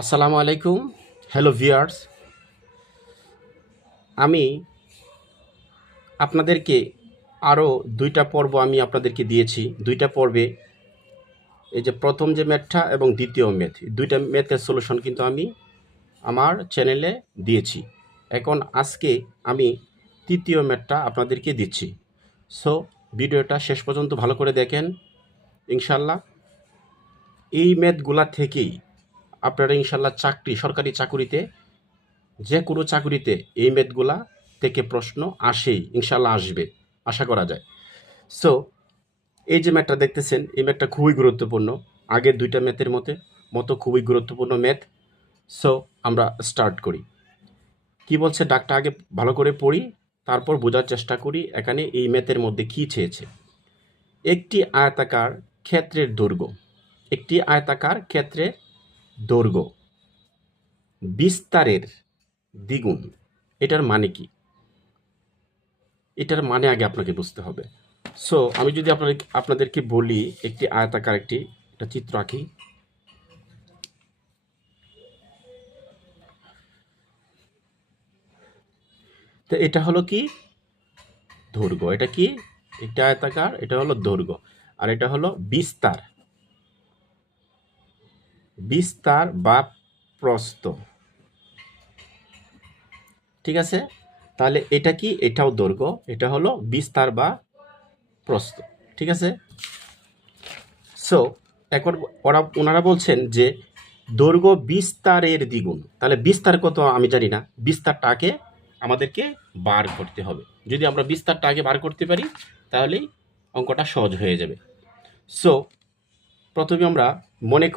আসসালামু আলাইকুম। Hello viewers, আমি আপনাদেরকে আরও দুইটা পর্ব আমি আপনাদেরকে দিয়েছি। দুইটা পর্বে এই যে প্রথম যে ম্যাথটা এবং দ্বিতীয় ম্যাথ, দুইটা ম্যাথের সলিউশন কিন্তু আমি আমার চ্যানেলে দিয়েছি। এখন আজকে আমি তৃতীয় ম্যাথটা আপনাদেরকে দিচ্ছি। সো ভিডিওটা শেষ পর্যন্ত ভালো করে দেখেন। ইনশাল্লাহ এই ম্যাথগুলা থেকেই আপনারা ইনশাল্লাহ সরকারি চাকুরিতে, যে কোনো চাকুরিতে এই ম্যাথগুলা থেকে প্রশ্ন আসেই, ইনশাল্লাহ আসবে, আশা করা যায়। সো এই যে ম্যাথটা দেখতেছেন, এই ম্যাথটা খুবই গুরুত্বপূর্ণ, আগের দুইটা ম্যাথের মতো খুবই গুরুত্বপূর্ণ ম্যাথ। সো আমরা স্টার্ট করি। কি বলছে ডাকটা আগে ভালো করে পড়ি, তারপর বোঝার চেষ্টা করি এখানে এই ম্যাথের মধ্যে কি চেয়েছে। একটি আয়তাকার ক্ষেত্রের দৈর্ঘ্য, একটি আয়তাকার ক্ষেত্রের দৈর্ঘ্য বিস্তারের দ্বিগুণ, এটার মানে কি? এটার মানে আগে আপনাকে বুঝতে হবে। সো আমি যদি আপনাদেরকে বলি, একটি আয়তাকার একটা চিত্র আঁকি। তো এটা হলো কি? দৈর্ঘ্য। এটা কি? একটা আয়তাকার, এটা হলো দৈর্ঘ্য, আর এটা হলো বিস্তার, বিস্তার বা প্রস্থ। ঠিক আছে, তাহলে এটা কি? এটাও দৈর্ঘ্য, এটা হলো বিস্তার বা প্রস্থ। ঠিক আছে। সো এখন ওনারা বলছেন যে দৈর্ঘ্য বিস্তারের দ্বিগুণ। তাহলে বিস্তার কত আমি জানি না, বিস্তারটা আগে আমাদেরকে বার করতে হবে। যদি আমরা বিস্তারটা আগে বার করতে পারি তাহলেই অঙ্কটা সহজ হয়ে যাবে। সো প্রথমে আমরা মনে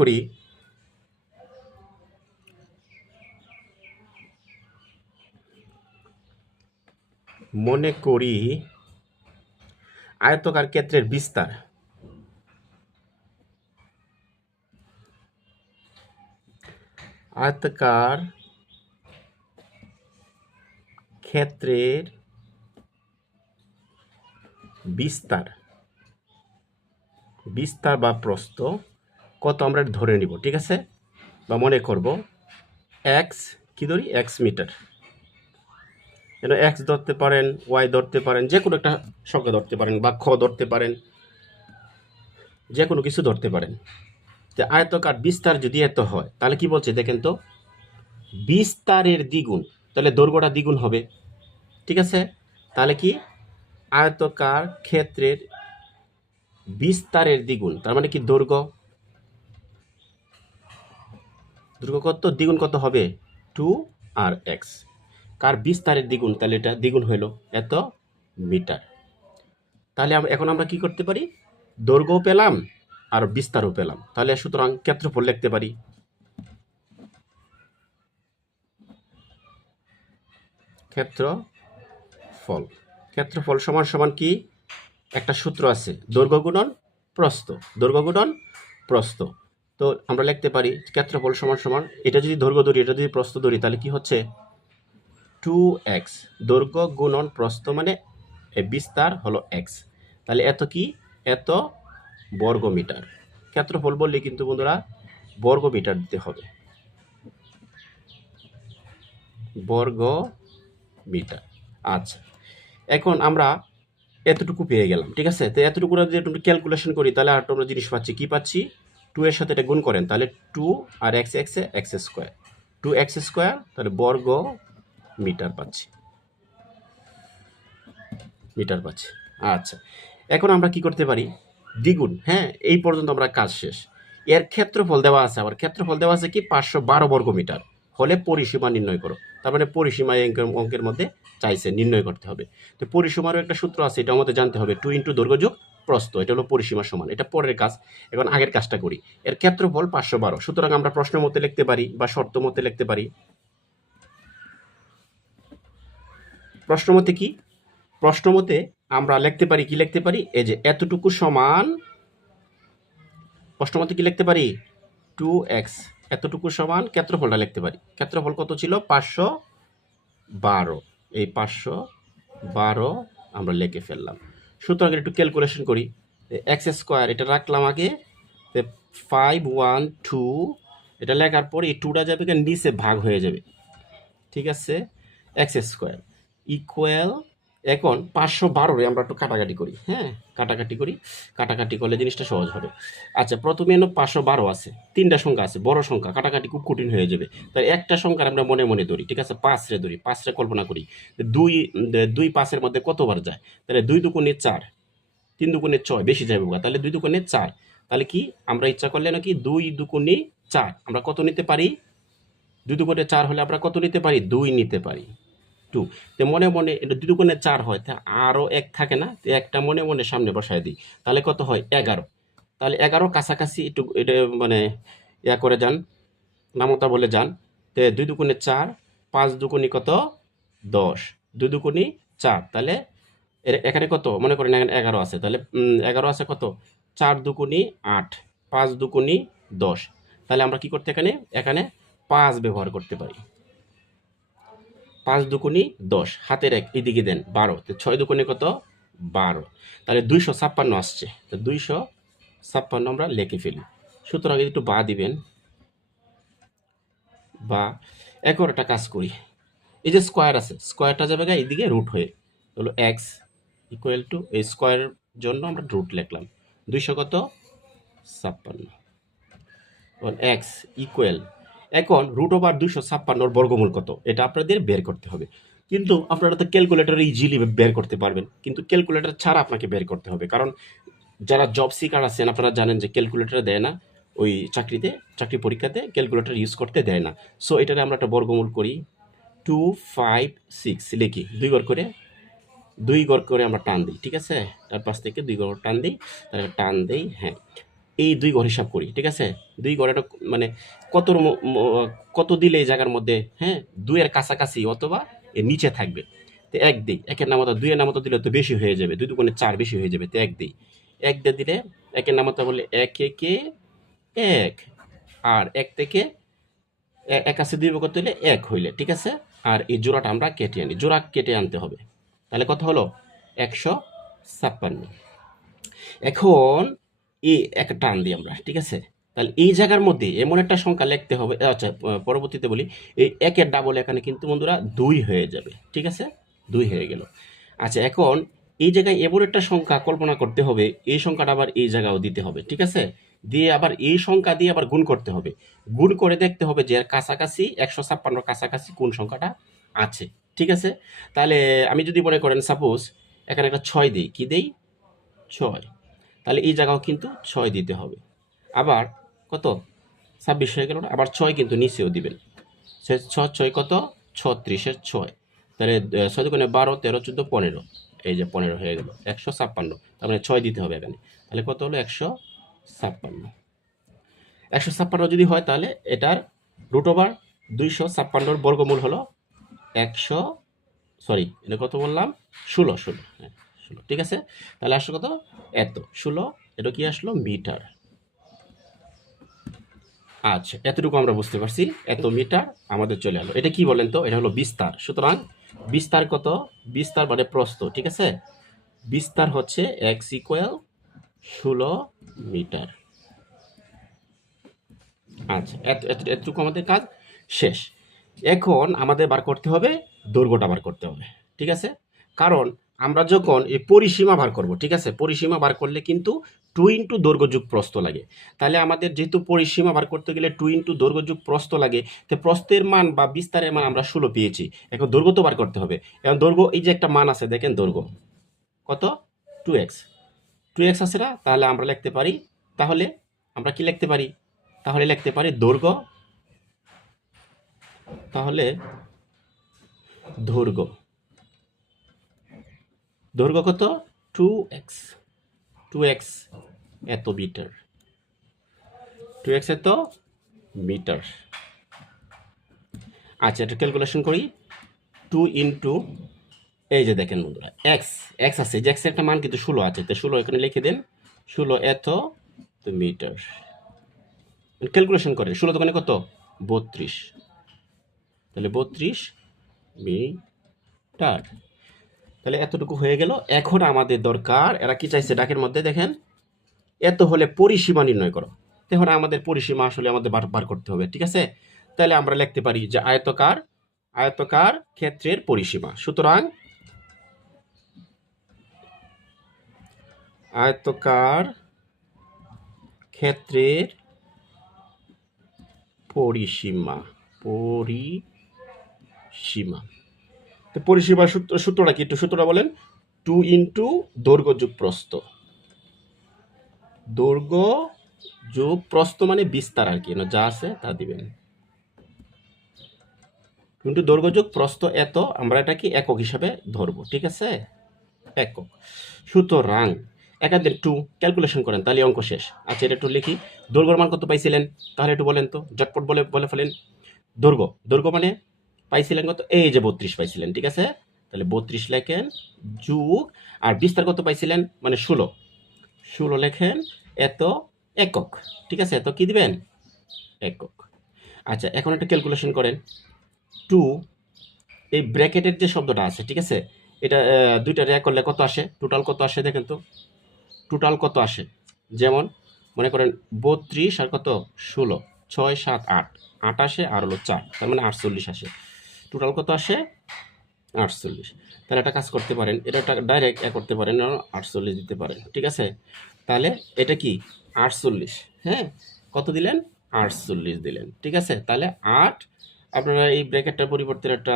করি আয়তকার ক্ষেত্রের বিস্তার। আয়তাকার ক্ষেত্রের বিস্তার, বিস্তার বা প্রস্থ কত আমরা ধরে নিব। ঠিক আছে, বা মনে করব এক্স, কি ধরি? X metre. যেন এক্স ধরতে পারেন, ওয়াই ধরতে পারেন, যে কোনো একটা সংখ্যা ধরতে পারেন, বা খ ধরতে পারেন, যে কোনো কিছু ধরতে পারেন। তো আয়তকার বিস্তার যদি এত হয় তাহলে কি বলছে দেখেন তো, বিস্তারের দ্বিগুণ, তাহলে দৈর্ঘ্যটা দ্বিগুণ হবে। ঠিক আছে, তাহলে কি? আয়তকার ক্ষেত্রের বিস্তারের দ্বিগুণ, তার মানে কি? দৈর্ঘ্য, দৈর্ঘ্য কত? দ্বিগুণ কত হবে? 2 আর x। কার বিস্তারের দ্বিগুণ, তাহলে এটা দ্বিগুণ হইল এত মিটার। তাহলে এখন আমরা কি করতে পারি? দৈর্ঘ্যও পেলাম আর বিস্তারও পেলাম। তাহলে সুতরাং ক্ষেত্রফল লিখতে পারি। ক্ষেত্রফল, ক্ষেত্রফল সমান সমান কি? একটা সূত্র আছে, দৈর্ঘ্য গুণন প্রস্থ, দৈর্ঘ্য গুণন প্রস্থ। তো আমরা লিখতে পারি ক্ষেত্রফল সমান সমান, এটা যদি দৈর্ঘ্য ধরি, এটা যদি প্রস্থ ধরি, তাহলে কি হচ্ছে? 2x। দৈর্ঘ্য গুণন প্রস্থ মানে বিস্তার হলো x। তাহলে এত কি? এত বর্গ মিটার। ক্ষেত্রফল বললে কিন্তু বন্ধুরা বর্গ মিটার দিতে হবে, বর্গ মিটার। আচ্ছা, এখন আমরা এতটুকু পেয়ে গেলাম। ঠিক আছে, তো এতটুকু যদি একটু ক্যালকুলেশন করি তাহলে আর আমরা জিনিস পাচ্ছি। কি পাচ্ছি? 2 এর সাথে এটা গুণ করেন, তাহলে 2 আর এক্স এক্সে এক্স স্কোয়ার, 2x স্কোয়ার, তাহলে বর্গ মিটার পাচ্ছি, মিটার পাচ্ছি। আচ্ছা, এখন আমরা কি করতে পারি? দ্বিগুণ। হ্যাঁ, এই পর্যন্ত আমরা কাজ শেষ। এর ক্ষেত্রফল দেওয়া আছে, আবার ক্ষেত্রফল দেওয়া আছে কি? 512 বর্গ মিটার। হলে পরিসীমা নির্ণয় করো। তার মানে পরিসীমা অঙ্কের মধ্যে চাইছে, নির্ণয় করতে হবে। তো পরিসীমারও একটা সূত্র আছে, এটা আমাদের জানতে হবে। 2 ইন্টু দৈর্ঘ্য যোগ প্রস্থ, এটা হলো পরিসীমা সমান। এটা পরের কাজ, এখন আগের কাজটা করি। এর ক্ষেত্রফল 512, সুতরাং আমরা প্রশ্ন মতে লিখতে পারি বা শর্ত মতে লিখতে পারি। প্রশ্ন মতে কি? প্রশ্ন মতে আমরা লিখতে পারি, কি লিখতে পারি? এই যে এতটুকু সমান, প্রশ্ন মতে কি লিখতে পারি? 2x। এতটুকু সমান ক্ষেত্রফলটা লিখতে পারি। ক্ষেত্রফল কত ছিল? 512। এই 512 আমরা লিখে ফেললাম। সুতরাং একটু ক্যালকুলেশন করি। এক্স স্কোয়ার এটা রাখলাম আগে, 512 এটা লেখার পরে এই টুটা যাবে কি নিচে ভাগ হয়ে যাবে, ঠিক আছে। এক্স স্কোয়ার ইকুয়াল, এখন 512 আমরা একটু কাটাকাটি করি, হ্যাঁ কাটাকাটি করি, কাটাকাটি করলে জিনিসটা সহজ হবে। আচ্ছা প্রথমে এনে 512 আছে, তিনটা সংখ্যা আছে, বড় সংখ্যা, কাটাকাটি খুব কঠিন হয়ে যাবে। তাই একটা সংখ্যার আমরা মনে মনে ধরি, ঠিক আছে, 5 রে ধরি, 5 রে কল্পনা করি। দুই, 2 5-এর মধ্যে কতবার যায়, তাহলে 2 দুগুণে 4, 3 দুগুণে 6, বেশি যাবে, তাহলে 2 দুগুণে 4। তাহলে কি আমরা ইচ্ছা করলে নাকি 2 দুগুণে 4 আমরা কত নিতে পারি, 2 দুগুণে 4 হলে আমরা কত নিতে পারি, 2 নিতে পারি, 2। তো মনে মনে এটা 2 দুগুণে 4 হয়, তা আরও 1 থাকে না, তো একটা মনে মনে সামনে বসায় দিই, তাহলে কত হয় 11। তাহলে 11 কাছাকাছি একটু এটা মানে ইয়া করে যান, নামতা বলে যান। তো 2 দুগুণে 4, 5 দুগুণি কত 10, 2 দুগুণি 4, তাহলে এখানে কত মনে করেন এখানে 11 আছে, তাহলে 11 আছে কত, 4 দুগুণি 8, 5 দুগুণি 10। তাহলে আমরা কি করতে এখানে এখানে 5 ব্যবহার করতে পারি, 5 দুগুণি 10, হাতের এক এদিকে দেন 12, তো 6 দুগুণে কত 12, তাহলে 256 আসছে, তো 256 আমরা লিখে ফেলি। সুতরাং একটু বা দিবেন, বা এখন একটা কাজ করি, এই যে স্কোয়ার আছে, স্কোয়ারটা যাবে গা এইদিকে রুট হয়ে, হলো এক্স ইকুয়াল টু এই স্কোয়ারের জন্য আমরা রুট লিখলাম 256, এক্স ইকুয়াল, এখন রুট ওভার 256 বর্গমূল কত এটা আপনাদের বের করতে হবে। কিন্তু আপনারা তো ক্যালকুলেটর ইজিলি বের করতে পারবেন, কিন্তু ক্যালকুলেটর ছাড়া আপনাকে বের করতে হবে, কারণ যারা জব সিকার আছেন আপনারা জানেন যে ক্যালকুলেটর দেয় না, ওই চাকরি পরীক্ষাতে ক্যালকুলেটর ইউজ করতে দেয় না। সো এটারে আমরা একটা বর্গমূল করি, 256 লিখি, 2 ঘর করে আমরা টান দিই, ঠিক আছে, তার পাশ থেকে 2 ঘর টান দিই, তারপর টান দিই, হ্যাঁ এই 2 ঘর হিসাব করি, ঠিক আছে। 2 ঘর এটা মানে কত দিলে এই জায়গার মধ্যে, হ্যাঁ 2 এর কাছাকাছি অথবা এর নিচে থাকবে, তো 1 দিই, 1-এর নামতা 2 এর নামতা দিলে তো বেশি হয়ে যাবে, 2 দুগুণে 4 বেশি হয়ে যাবে, তো 1 দিই, 1 দিয়ে দিলে 1-এর নামতা বলে 1 একে 1, আর 1 থেকে 1 আছে 2 করতে হলে 1 হইলে, ঠিক আছে। আর এই জোড়াটা আমরা কেটে আনি, জোড়া কেটে আনতে হবে, তাহলে কত হলো 156। এখন এই একটা টান দিই আমরা, ঠিক আছে। তাহলে এই জায়গার মধ্যে এমন একটা সংখ্যা লিখতে হবে, আচ্ছা পরবর্তীতে বলি, এই 1-এর ডাবল এখানে কিন্তু বন্ধুরা 2 হয়ে যাবে, ঠিক আছে, 2 হয়ে গেল। আচ্ছা এখন এই জায়গায় এমন একটা সংখ্যা কল্পনা করতে হবে, এই সংখ্যাটা আবার এই জায়গাও দিতে হবে, ঠিক আছে, দিয়ে আবার এই সংখ্যা দিয়ে আবার গুণ করতে হবে, গুণ করে দেখতে হবে যে এর কাছাকাছি 156 কাছাকাছি কোন সংখ্যাটা আছে, ঠিক আছে। তাহলে আমি যদি মনে করেন সাপোজ এখানে একটা 6 দিই, কি দেই 6, তাহলে এই জায়গাও কিন্তু 6 দিতে হবে। আবার কত 26 হয়ে গেল না, আবার 6 কিন্তু নিচেও দিবেন, সে 6 কত 36-এর 6, তাহলে 6 দুগুণে 12, 13, 14, 15, এই যে 15 হয়ে গেল 156, তার মানে 6 দিতে হবে এখানে, তাহলে কত হলো 156। 156 যদি হয় তাহলে এটার রুট ওভার 256 বর্গমূল হলো 100, সরি এটা কত বললাম 16, হ্যাঁ 16, ঠিক আছে। তাহলে আসলো কত এত 16, এটা কি আসলো মিটার। আচ্ছা এতটুকু আমরা বুঝতে পারছি, এত মিটার আমাদের চলে এলো। এটা কি বলেন তো, এটা হলো বিস্তার। সুতরাং বিস্তার কত, বিস্তার মানে প্রস্থ, ঠিক আছে, বিস্তার হচ্ছে x ইকুয়াল 16 মিটার। আচ্ছা এতটুকু আমাদের কাজ শেষ। এখন আমাদের বার করতে হবে দৈর্ঘ্যটা বার করতে হবে, ঠিক আছে, কারণ আমরা যখন এই পরিসীমা বার করব, ঠিক আছে, পরিসীমা বার করলে কিন্তু 2 ইন্টু দৈর্ঘ্য যুগ প্রস্থ লাগে। তাহলে আমাদের যেহেতু পরিসীমা বার করতে গেলে 2 ইন্টু দৈর্ঘ্য যুগ প্রস্থ লাগে, তো প্রস্থের মান বা বিস্তারের মান আমরা 16 পেয়েছি, এখন দৈর্ঘ্য তো বার করতে হবে। এখন দৈর্ঘ্য এই যে একটা মান আছে দেখেন, দৈর্ঘ্য কত 2x, 2x আছে না, তাহলে আমরা লিখতে পারি, তাহলে আমরা কি লিখতে পারি, তাহলে লিখতে পারি দৈর্ঘ্য, তাহলে দৈর্ঘ্য, দৈর্ঘ্য কত 2x, 2x এত মিটার, 2x এত মিটার। আচ্ছা এটা ক্যালকুলেশন করি, 2 ইন্টু এই যে দেখেন বন্ধুরা x আছে, যে x এর একটা মান কিন্তু 16 আছে, তো 16 এখানে লিখে দেন, 16 এত মিটার। ক্যালকুলেশন করেন, 16 দোকানে কত 32, তাহলে 32 মিটার। তাহলে এতটুকু হয়ে গেল। এখন আমাদের দরকার, এরা কি চাইছে ডাকের মধ্যে দেখেন, এত হলে পরিসীমা নির্ণয় করো, তখন আমাদের পরিসীমা আসলে আমাদের বার করতে হবে, ঠিক আছে। তাহলে আমরা লিখতে পারি যে আয়তকার ক্ষেত্রের পরিসীমা। সুতরাং আয়তকার ক্ষেত্রের পরিসীমা তো পরিসীমার সূত্রটা কি, একটু সূত্রটা বলেন। 2 ইন্টু দৈর্ঘ্য যোগ প্রস্থ। দৈর্ঘ্য যোগ প্রস্থ মানে বিস্তার আর কি, যা আছে তা দিবেন। কিন্তু দৈর্ঘ্য যোগ প্রস্থ এত, আমরা এটাকে একক হিসাবে ধরবো, ঠিক আছে, একক। সুতরাং একাদের 2 ক্যালকুলেশন করেন, তাহলে অঙ্ক শেষ। আচ্ছা, এটা একটু লিখি। দৈর্ঘ্যর মান কত পাইছিলেন, তাহলে একটু বলেন তো, ঝটপট বলে ফেলেন। দৈর্ঘ্য মানে পাইছিলেন কত, এই যে 32 পাইছিলেন, ঠিক আছে। তাহলে 32 লেখেন, যুগ, আর বিস্তার কত পাইছিলেন মানে 16 লেখেন, এত একক, ঠিক আছে। এত কি দিবেন, একক। আচ্ছা, এখন একটা ক্যালকুলেশন করেন। 2 এই ব্র্যাকেটের যে শব্দটা আছে, ঠিক আছে, এটা দুইটা এক করলে কত আসে, টোটাল কত আসে দেখেন তো, টোটাল কত আসে। যেমন মনে করেন 32 আর কত 16, 6 7 8, 8 আসে আর হলো 4, তার মানে 48 আসে। টোটাল কত আসে, 48। তাহলে একটা কাজ করতে পারেন, এটা ডাইরেক্ট করতে পারেন, 48 দিতে পারেন, ঠিক আছে। তাহলে এটা কি 48, হ্যাঁ, কত দিলেন, 48 দিলেন, ঠিক আছে। তাহলে 8, আপনারা এই ব্র্যাকেটটার পরিবর্তে একটা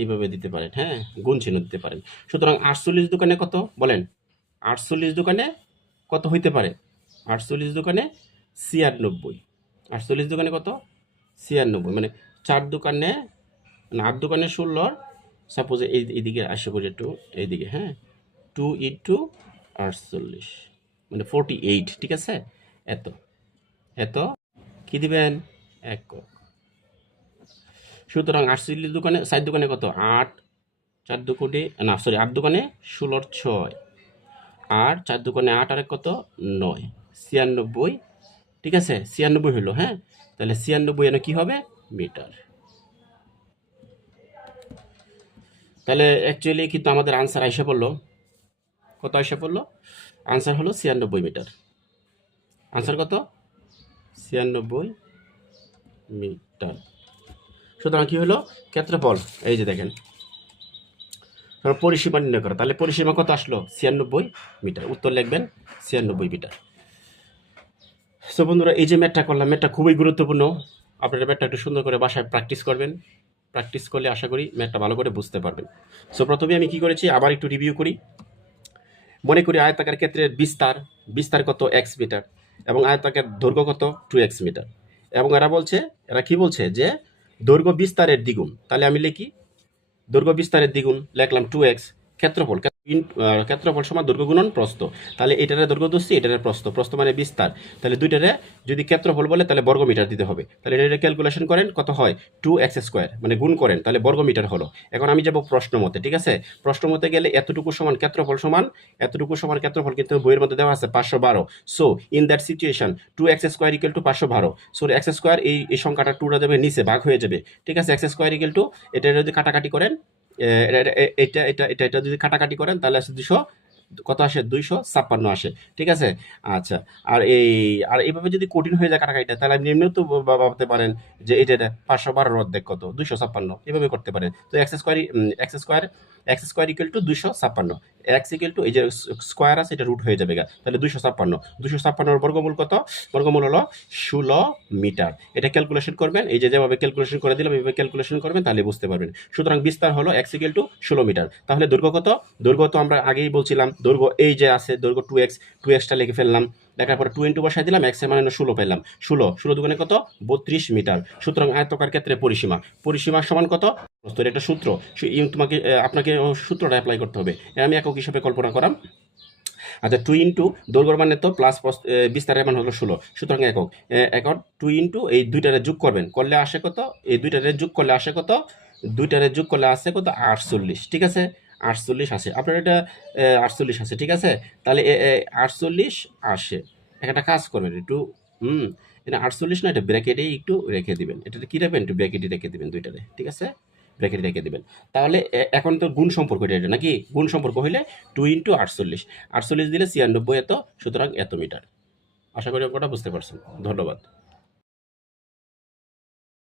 এইভাবে দিতে পারেন, হ্যাঁ, গুণ চিহ্ন দিতে পারেন। সুতরাং 48 দোকানে কত বলেন, 48 দোকানে কত হইতে পারে, 48 দোকানে 96, 48 দোকানে কত 96, মানে 4 দোকানে না 8 দোকানে 16, সাপোজ এইদিকে আসে করে একটু এইদিকে, হ্যাঁ, 2 ইন্টু 48 মানে 48, ঠিক আছে। এত এত কি দিবেন, একক। সুতরাং 48 দোকানে 4 দোকানে কত 8, 4 দোকানে না সরি 8 দোকানে 16 6, আর 4 দোকানে 8 আর কত 9, 96, ঠিক আছে। 96 হলো, হ্যাঁ, তাহলে 96 এনে কি হবে, মিটার। তাহলে অ্যাকচুয়ালি কিন্তু আমাদের আনসার আইসা পড়লো, কত আইসা পড়লো, আনসার হলো 96 মিটার। আনসার কত, 96 মিটার। সুতরাং কি হলো, ক্ষেত্রফল এই যে দেখেন, পরিসীমা নির্ণয় করা, তাহলে পরিসীমা কত আসলো, 96 মিটার। উত্তর লিখবেন 96 মিটার। সো বন্ধুরা, এই যে ম্যাথটা করলাম, ম্যাথটা খুবই গুরুত্বপূর্ণ। আপনারা ম্যাথটা একটু সুন্দর করে বাসায় প্র্যাকটিস করবেন। প্র্যাকটিস করলে আশা করি ম্যাথটা ভালো করে বুঝতে পারবেন। সো প্রথমে আমি কি করেছি, আবার একটু রিভিউ করি। মনে করি আয়তাকার ক্ষেত্রের বিস্তার কত এক্স মিটার, এবং আয়তাকার দৈর্ঘ্য কত 2x মিটার। এবং এরা কি বলছে যে দৈর্ঘ্য বিস্তারের দ্বিগুণ। তাহলে আমি লিখি দৈর্ঘ্য বিস্তারের দ্বিগুণ, লিখলাম 2x। ক্ষেত্রফল সমান দৈর্ঘ্য গুণন প্রস্থ। তাহলে এটারে দৈর্ঘ্য ধরছি, এটারে প্রস্থ মানে বিস্তার। তাহলে দুইটারে যদি ক্ষেত্রফল বলে তাহলে বর্গমিটার দিতে হবে। তাহলে এটা ক্যালকুলেশন করেন, কত হয় 2x², মানে গুণ করেন, তাহলে বর্গমিটার হলো। এখন আমি যাব প্রশ্ন মতে, ঠিক আছে। প্রশ্ন মতে গেলে এতটুকু সমান ক্ষেত্রফল সমান এতটুকু সমান ক্ষেত্রফল, কিন্তু বইয়ের মধ্যে দেওয়া আছে 512। So in that situation 2x² equal to 512। So x² এই সংখ্যাটা 2টা যাবে নিচে, ভাগ হয়ে যাবে, ঠিক আছে। x² ইকুয়াল টু এটা যদি কাটাকাটি করেন, এটা এটা এটা এটা যদি কাটাকাটি করেন তাহলে আসে 200, কত আসে 256 আসে, ঠিক আছে। আচ্ছা, আর এইভাবে যদি কঠিন হয়ে যায় কাটাকাটিটা, তাহলে আপনি এমনিও তো ভাবতে পারেন যে এটা 512 অর্ধেক কত 256, এভাবে করতে পারেন। তো x² equal to 256, x equal to এই যে স্কোয়ার আছে এটা রুট হয়ে যাবে, তাহলে 256 বর্গমূল কত, বর্গমূল হলো 16 মিটার। এটা ক্যালকুলেশন করবেন, এই যে যেভাবে ক্যালকুলেশন করে দিলাম এইভাবে ক্যালকুলেশন করবেন, তাহলে বুঝতে পারবেন। সুতরাং বিস্তার হলো x ইকুয়াল টু 16 মিটার। তাহলে দৈর্ঘ্য কত, দৈর্ঘ্য তো আমরা আগেই বলছিলাম, দৈর্ঘ্য এই যে আছে দৈর্ঘ্য 2xটা লিখে ফেললাম, লেখার পরে 2 ইন্টু বসাই দিলাম, x এর মানে 16 পেলাম, 16 দুগুণে কত 32 মিটার। সুতরাং আয়তকার ক্ষেত্রে পরিসীমা সমান কত, এটা সূত্র, আপনাকে সূত্রটা অ্যাপ্লাই করতে হবে। আমি একক হিসাবে কল্পনা করাম। আচ্ছা, 2 ইন্টু দৈর্ঘ্যের মানে তো প্লাস বিস্তারের মান হলো 16, সুতরাং একক। এখন 2 ইন্টু এই দুইটারে যোগ করবেন, করলে আসে কত, এই দুইটারে যোগ করলে আসে কত, 48, ঠিক আছে। 48 আসে, আপনার এটা 48 আসে, ঠিক আছে। তাহলে 48 আসে। একটা কাজ করবেন একটু, এটা 48 না, এটা ব্র্যাকেটে একটু রেখে দিবেন, এটা কি রাখবেন, একটু ব্র্যাকেটে রেখে দিবেন দুইটারে, ঠিক আছে, ব্র্যাকেটে রেখে দিবেন। তাহলে এখন তো গুণ সম্পর্ক এটা নাকি, গুণ সম্পর্ক হইলে 2 ইন্টু 48 দিলে 96 এত, সুতরাং এত মিটার। আশা করি অঙ্কটা বুঝতে পারছেন। ধন্যবাদ।